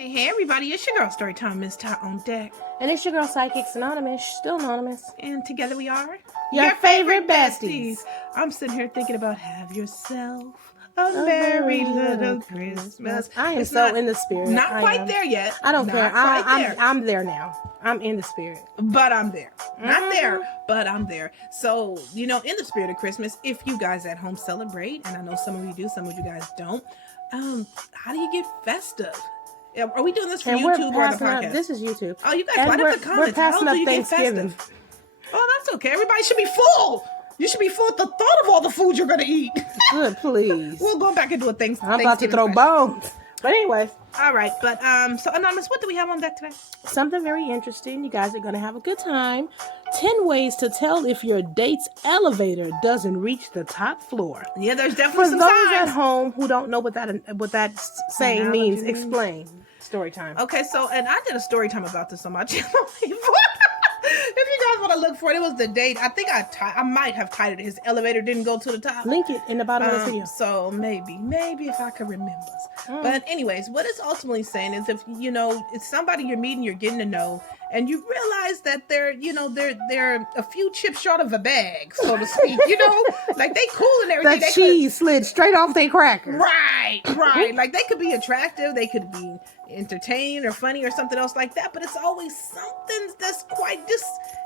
Hey everybody, it's your girl Storytimewithmissty on deck. And it's your girl Psychics Anonymous, still anonymous. And together we are your favorite besties. I'm sitting here thinking about have yourself a merry little Christmas. I am so in the spirit. Not quite there yet. I don't care. I'm there now. I'm in the spirit. But I'm there. Not there, but I'm there. So, in the spirit of Christmas, if you guys at home celebrate, and I know some of you do, some of you guys don't, how do you get festive? Are we doing this for YouTube or the podcast? This is YouTube. Oh, you guys, write in the comments. We're passing how up do you Thanksgiving. get festive? Oh, that's okay. Everybody should be full. You should be full at the thought of all the food you're going to eat. Good, please. We'll go back and do a Thanksgiving. I'm about to throw bones. But anyway. All right. But, so Anonymous, what do we have on deck today? Something very interesting. You guys are going to have a good time. 10 ways to tell if your date's elevator doesn't reach the top floor. Yeah, there's definitely For some those signs. at home who don't know what that saying means, explain. Story time. Okay, so, and I did a story time about this on my channel before. If you guys want to look for it, it was the date. I think I might have titled it, his elevator didn't go to the top. Link it in the bottom of the video. So maybe if I can remember. But anyways, what it's ultimately saying is if, it's somebody you're meeting, you're getting to know, and you realize that they're a few chips short of a bag, so to speak, like they cool and everything. The cheese slid straight off their cracker. Right. Like they could be attractive, they could be entertaining or funny or something else like that, but it's always something that's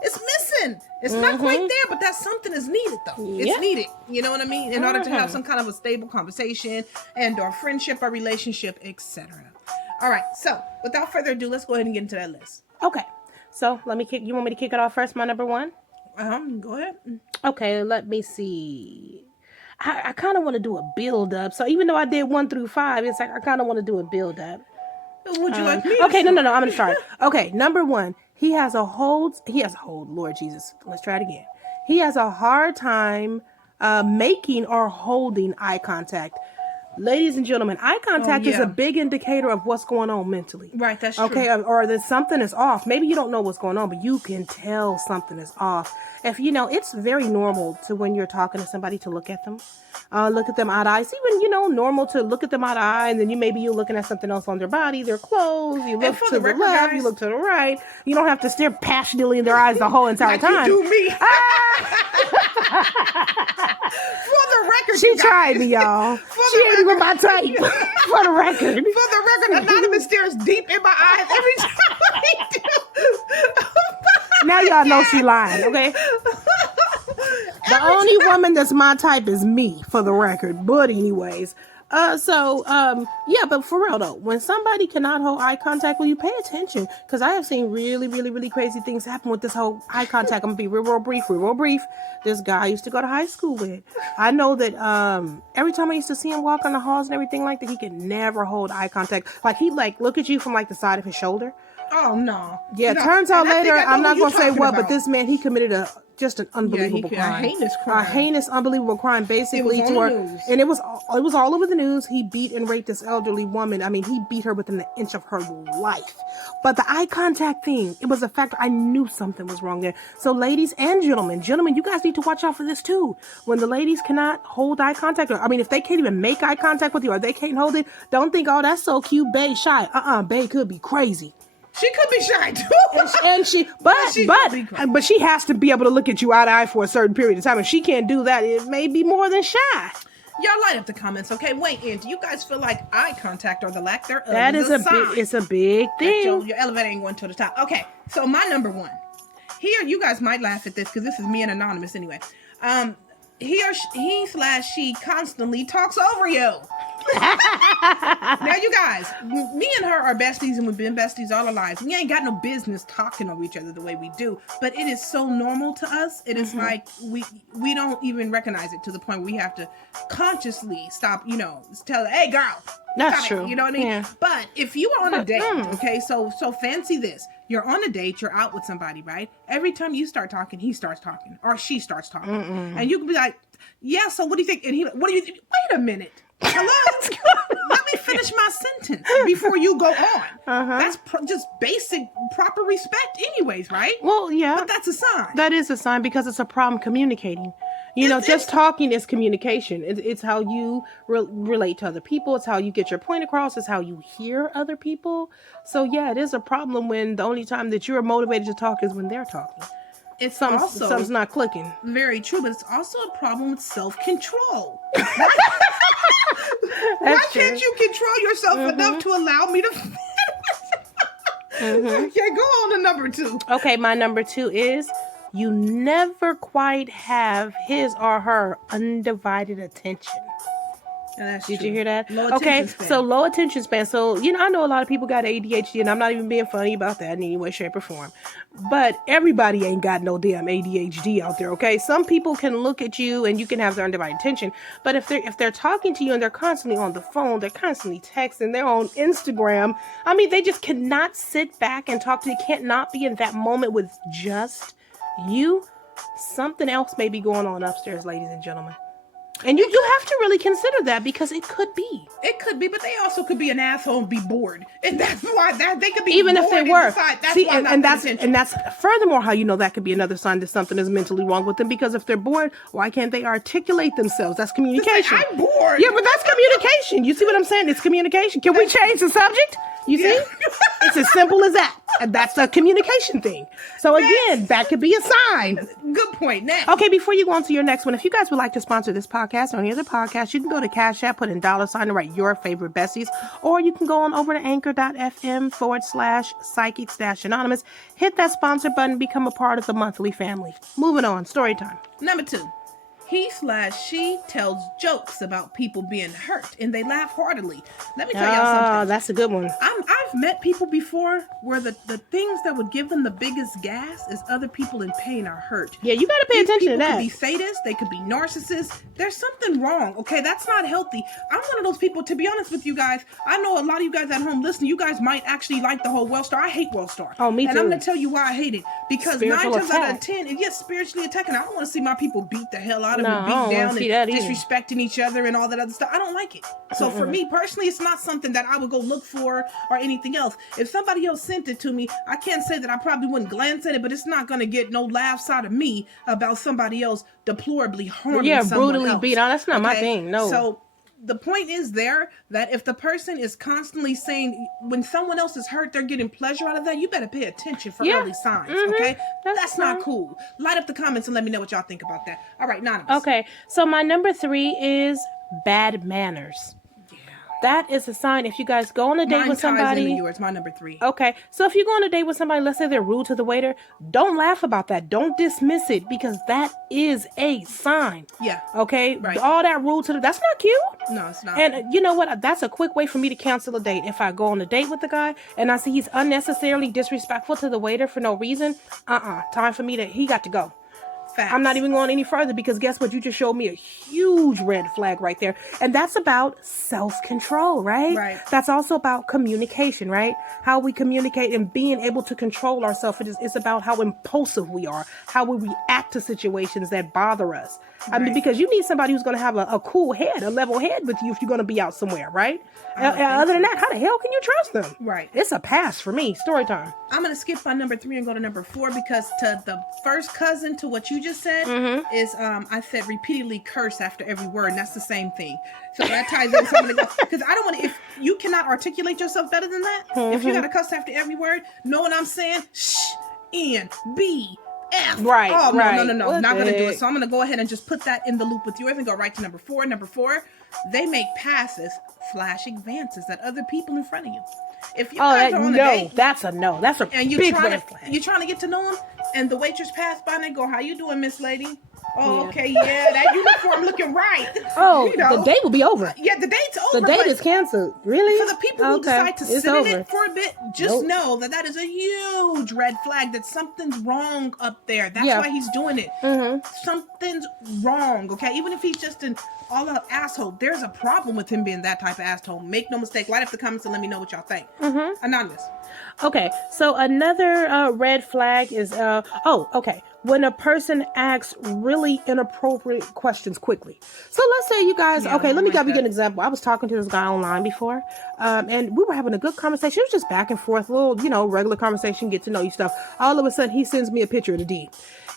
it's missing. It's not quite there, but that something is needed though. Yeah. It's needed, you know what I mean, in order to have some kind of a stable conversation and or friendship or relationship, etc. All right, so without further ado, let's go ahead and get into that list. Okay, so you want me to kick it off first, my number one? Go ahead. Okay, let me see. I kind of want to do a build up. So even though I did 1 through 5, it's like I kind of want to do a build up. Would you like me? Okay, no, I'm gonna start. Okay, number 1. He has a hold. Lord Jesus, let's try it again. He has a hard time making or holding eye contact. Ladies and gentlemen, eye contact is a big indicator of what's going on mentally. Right, that's true. Okay, or that something is off. Maybe you don't know what's going on, but you can tell something is off. If it's very normal to when you're talking to somebody to look at them eye to eye. It's even, normal to look at them eye to eye, and then you're looking at something else on their body, their clothes. You look to the left, guys, you look to the right. You don't have to stare passionately in their eyes the whole entire time. You do me. For the record, she tried me, y'all. She ain't even my type. For the record. Anonymous stares deep in my eyes every time I do. Now y'all know she lying, okay? The only woman that's my type is me, for the record. But anyways, but for real though, when somebody cannot hold eye contact with you, pay attention. Because I have seen really, really, really crazy things happen with this whole eye contact. I'm going to be real brief. This guy I used to go to high school with. I know that every time I used to see him walk on the halls and everything like that, he could never hold eye contact. Like he'd look at you from the side of his shoulder. Oh no. Yeah, turns out later, I'm not going to say what, but this man, he committed just an unbelievable crime. A heinous, unbelievable crime, basically. And it was all over the news. He beat and raped this elderly woman. I mean, he beat her within an inch of her life. But the eye contact thing, it was a factor. I knew something was wrong there. So ladies and gentlemen, you guys need to watch out for this too. When the ladies cannot hold eye contact, if they can't even make eye contact with you or they can't hold it, don't think, oh, that's so cute, bae, shy. Bae could be crazy. She could be shy too. But she has to be able to look at you eye to eye for a certain period of time. If she can't do that, it may be more than shy. Y'all light up the comments, okay? Weigh in. Do you guys feel like eye contact or the lack thereof that is a big thing. Your elevator ain't going to the top. Okay, so my number 1. Here, you guys might laugh at this because this is me and Anonymous anyway. He/she constantly talks over you. Now, you guys, me and her are besties, and we've been besties all our lives. We ain't got no business talking over each other the way we do, but it is so normal to us. It is like we don't even recognize it to the point where we have to consciously stop. Tell her, "Hey, girl." That's true. You know what I mean? Yeah. But if you are on a date, okay, so fancy this. You're on a date, you're out with somebody, right? Every time you start talking, he starts talking or she starts talking. And you can be like, yeah, so what do you think? And he, what do you think? Wait a minute. Hello? Let me finish my sentence before you go on. That's just basic, proper respect anyways, right? Well, yeah. But that's a sign. That is a sign because it's a problem communicating. Just talking is communication. It's how you relate to other people. It's how you get your point across. It's how you hear other people. So yeah, it is a problem when the only time that you're motivated to talk is when they're talking. Something's not clicking. Very true, but it's also a problem with self-control. Why can't you control yourself enough to allow me to Okay, go on to number 2. Okay, my number 2 is you never quite have his or her undivided attention. Did you hear that? Low attention span. So, I know a lot of people got ADHD, and I'm not even being funny about that in any way, shape, or form. But everybody ain't got no damn ADHD out there, okay? Some people can look at you and you can have their undivided attention. But if they're talking to you and they're constantly on the phone, they're constantly texting, they're on Instagram, they just cannot sit back and talk to you. Can't not be in that moment with just you. Something else may be going on upstairs, ladies and gentlemen. And you have to really consider that, because it could be. It could be, but they also could be an asshole and be bored, and that's why they could be even bored if they were. That's furthermore how that could be another sign that something is mentally wrong with them. Because if they're bored, why can't they articulate themselves? That's communication. I'm bored. Yeah, but that's communication. You see what I'm saying? It's communication. Can we change the subject? You see? It's as simple as that. And that's a communication thing. So again, that could be a sign. Good point. Next. Okay, before you go on to your next one, if you guys would like to sponsor this podcast or any other podcast, you can go to Cash App, put in $ and write your favorite besties, or you can go on over to anchor.fm/psychics-anonymous, hit that sponsor button, become a part of the monthly family. Moving on, story time. Number 2. He/she tells jokes about people being hurt, and they laugh heartily. Let me tell y'all something. Oh, that's a good one. I've met people before where the things that would give them the biggest gas is other people in pain are hurt. Yeah, you got to pay attention to that. They could be sadists. They could be narcissists. There's something wrong, okay? That's not healthy. I'm one of those people, to be honest with you guys. I know a lot of you guys at home listening. You guys might actually like the whole WellStar. I hate WellStar. Oh, me too. And I'm going to tell you why I hate it. Because spiritual 9 times attack. out of 10, it gets spiritually attacking. I don't want to see my people beat the hell out of No, and beat I don't down wanna see and that either. disrespecting each other and all that other stuff. I don't like it. So for me personally, it's not something that I would go look for or anything else. If somebody else sent it to me, I can't say that I probably wouldn't glance at it, but it's not going to get no laughs out of me about somebody else deplorably harming someone brutally else. beat on. That's not my thing. No. So the point is there that if the person is constantly saying when someone else is hurt, they're getting pleasure out of that, you better pay attention for early signs. Okay, that's not cool. Light up the comments and let me know what y'all think about that. All right, Anonymous. Okay, so my number 3 is bad manners. That is a sign. If you guys go on a date with somebody, yours, my number 3. Okay, so if you go on a date with somebody, let's say they're rude to the waiter, don't laugh about that. Don't dismiss it, because that is a sign. Yeah. Okay. Right. All that rude that's not cute. No, it's not. And you know what? That's a quick way for me to cancel a date. If I go on a date with the guy and I see he's unnecessarily disrespectful to the waiter for no reason, time for me he got to go. Facts. I'm not even going any further, because guess what? You just showed me a huge red flag right there. And that's about self-control, right? Right. That's also about communication, right? How we communicate and being able to control ourselves. It's about how impulsive we are, how we react to situations that bother us. I mean, because you need somebody who's going to have a cool head, a level head with you if you're going to be out somewhere, right? Other than that, how the hell can you trust them? Right. It's a pass for me. Story time. I'm going to skip my number 3 and go to number 4, because to the first cousin to what you just said is I said repeatedly curse after every word, and that's the same thing. So that ties in. So I'm going to go, because I don't want to, if you cannot articulate yourself better than that, if you got to cuss after every word, know what I'm saying? Shh, N, B, F. Right. Oh, no, right. no. I'm not going to do it. So I'm going to go ahead and just put that in the loop with yours and go right to number 4. Number 4, they make passes / advances at other people in front of you. If you guys are on a date, that's a no. That's a big red flag. You're trying to get to know them, and the waitress passed by and they go, "How you doing, Miss Lady?" Oh, okay, yeah, that uniform looking right. Oh, the date will be over. Yeah, the date's over. The date is canceled. Really? For the people who decide to sit in it for a bit, just know that is a huge red flag, that something's wrong up there. That's why he's doing it. Something's wrong, okay? Even if he's just an all-out asshole, there's a problem with him being that type of asshole. Make no mistake. Light up the comments and let me know what y'all think. Anonymous. Okay, so another red flag is, when a person asks really inappropriate questions quickly. So let's say you guys, let me give you an example. I was talking to this guy online before, and we were having a good conversation. It was just back and forth, little, regular conversation, get to know you stuff. All of a sudden, he sends me a picture of the D.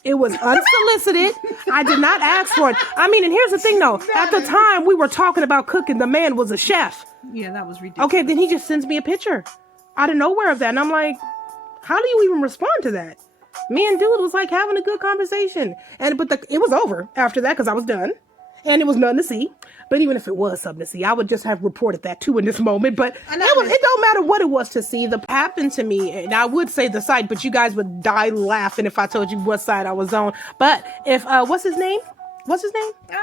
It was unsolicited. I did not ask for it. I mean, and here's the thing, though. At the time, we were talking about cooking. The man was a chef. Yeah, that was ridiculous. Okay, then he just sends me a picture out of nowhere of that. And I'm like, how do you even respond to that? Me and dude was like having a good conversation. But it was over after that because I was done. And it was nothing to see. But even if it was something to see, I would just have reported that too in this moment. But it don't matter what it was to see. The happened to me, and I would say the site, but you guys would die laughing if I told you what side I was on. But if what's his name? I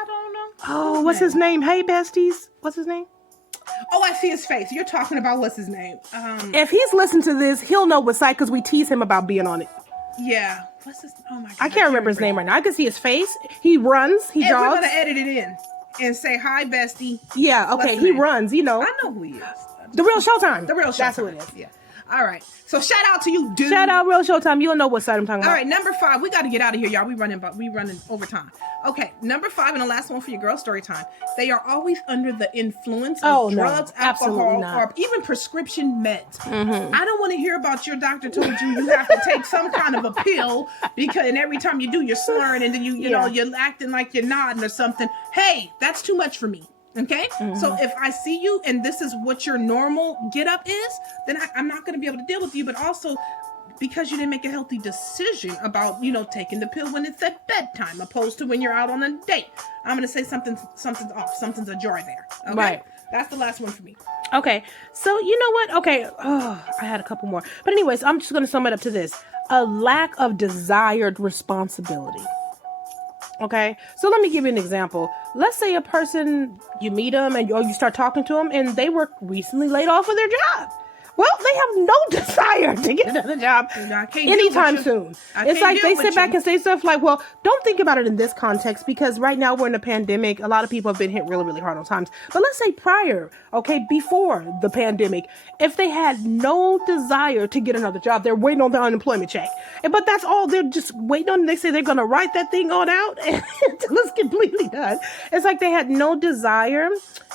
don't know. Oh, what's his name? Hey, besties. What's his name? Oh, I see his face. You're talking about what's his name? If he's listened to this, he'll know what site because we tease him about being on it. Yeah. What's his? Oh my God. I can't remember his name right now. I can see his face. He runs. He jogs. We're gonna edit it in and say hi, bestie. Yeah. Okay. He runs. You know. I know who he is. The Real Showtime. The Real Showtime. That's who it is. Yeah. All right. So shout out to you, dude. Shout out Real Showtime. You'll know what side I'm talking about. All right. Number 5. We got to get out of here, y'all. We running over time. Okay. Number 5 and the last one for your girl story time. They are always under the influence of drugs, alcohol, or even prescription meds. Mm-hmm. I don't want to hear about your doctor told you have to take some kind of a pill and every time you do, you're slurring and then you know you're acting like you're nodding or something. Hey, that's too much for me. Okay, so if I see you and this is what your normal get up is, then I'm not going to be able to deal with you. But also, because you didn't make a healthy decision about, taking the pill when it's at bedtime, opposed to when you're out on a date, I'm going to say something's off, something's ajar there. Okay? Right. That's the last one for me. Okay, so you know what? Okay, I had a couple more. But anyways, I'm just going to sum it up to this. A lack of desired responsibility. Okay, so let me give you an example. Let's say a person, you meet them or you start talking to them and they were recently laid off of their job. Well, they have no desire to get another job anytime soon. It's like they sit back and say stuff like, well, don't think about it in this context because right now we're in a pandemic. A lot of people have been hit really, really hard on times. But let's say before the pandemic, if they had no desire to get another job, they're waiting on their unemployment check. But that's all they're just waiting on. They say they're going to write that thing on out until it's completely done. It's like they had no desire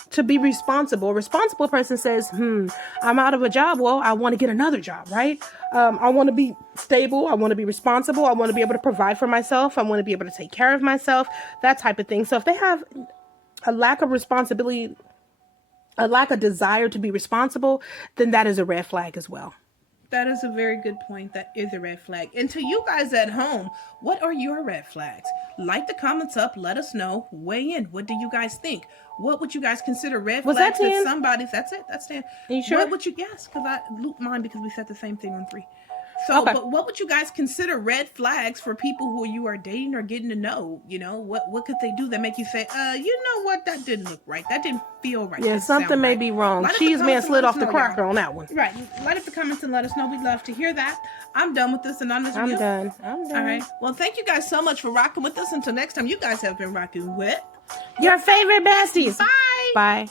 to be responsible. A responsible person says, I'm out of a job. Well, I want to get another job, right? I want to be stable. I want to be responsible. I want to be able to provide for myself. I want to be able to take care of myself, that type of thing. So if they have a lack of responsibility, a lack of desire to be responsible, then that is a red flag as well. That is a very good point. That is a red flag. And to you guys at home, what are your red flags? Light the comments up. Let us know. Weigh in. What do you guys think? What would you guys consider red flags that somebody's? That's it. That's 10. Are you sure? What would you guess? Because I looped mine because we said the same thing on 3. So, okay. But what would you guys consider red flags for people who you are dating or getting to know? What could they do that make you say, you know what? That didn't look right. That didn't feel right. Yeah, something may be wrong. Cheese man slid off the cracker on that one. Right. Light up the comments and let us know. We'd love to hear that. I'm done with this anonymous review. I'm done. All right. Well, thank you guys so much for rocking with us. Until next time, you guys have been rocking with your favorite besties. Bye. Bye.